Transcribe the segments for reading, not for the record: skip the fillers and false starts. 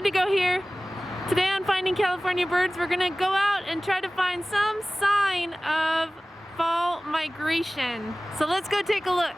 Indigo here. Today on Finding California Birds, we're gonna go out and try to find some sign of fall migration. So let's go take a look.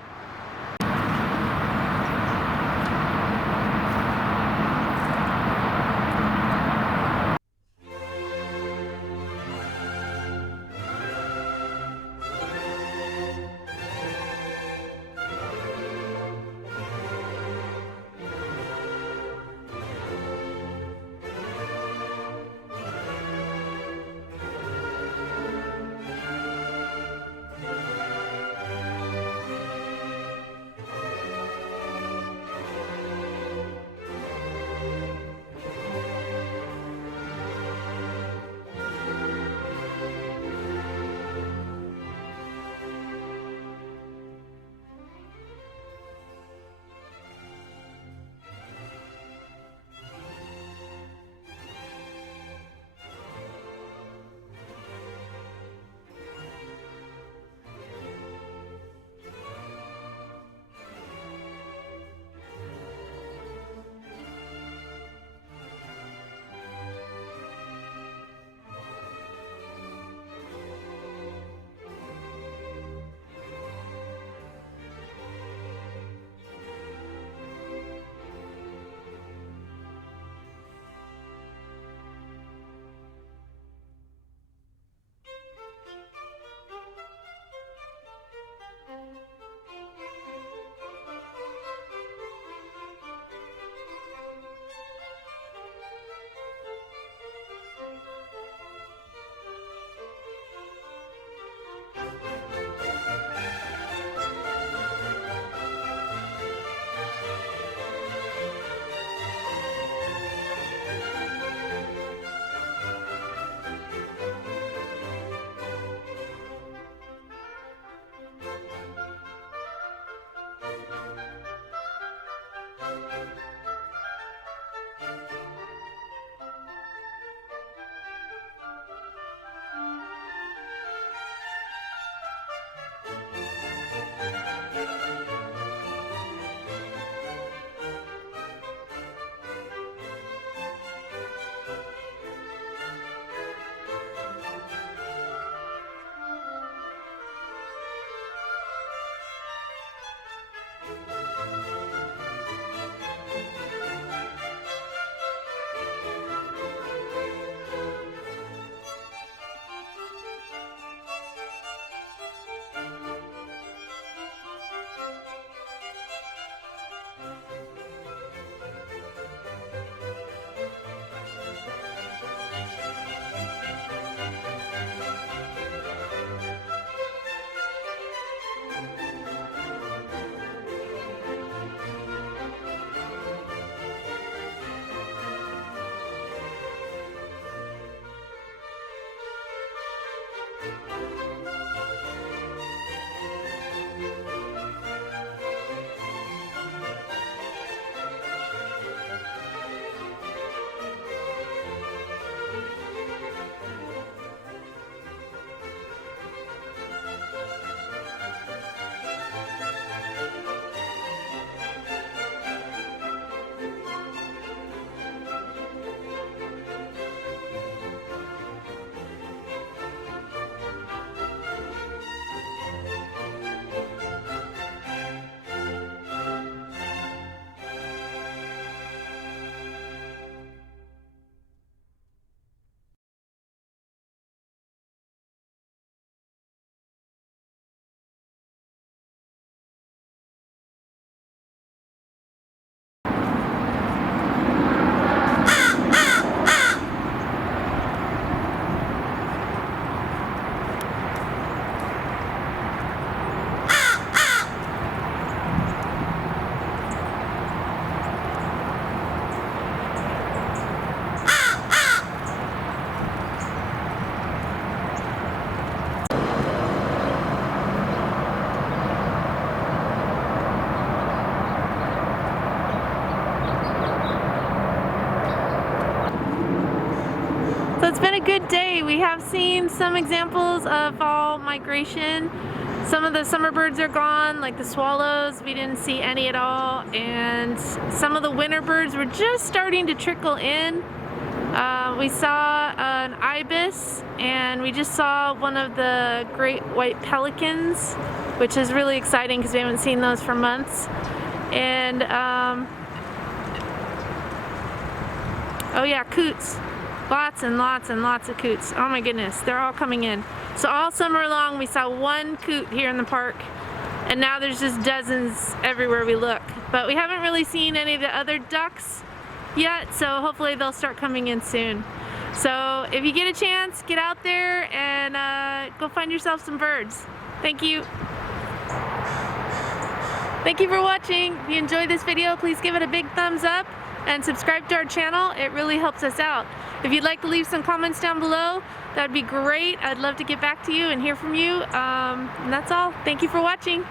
So it's been a good day. We have seen some examples of fall migration. Some of the summer birds are gone, like the swallows. We didn't see any at all. And some of the winter birds were just starting to trickle in. We saw an ibis, and we just saw one of the great white pelicans, which is really exciting because we haven't seen those for months. And oh yeah, coots. Lots and lots and lots of coots. Oh my goodness, they're all coming in. So all summer long we saw one coot here in the park, and now there's just dozens everywhere we look. But we haven't really seen any of the other ducks yet, so hopefully they'll start coming in soon. So if you get a chance, get out there and go find yourself some birds. Thank you. Thank you for watching. If you enjoyed this video, please give it a big thumbs up and subscribe to our channel. It really helps us out. If you'd like to leave some comments down below, that'd be great. I'd love to get back to you and hear from you. And that's all. Thank you for watching.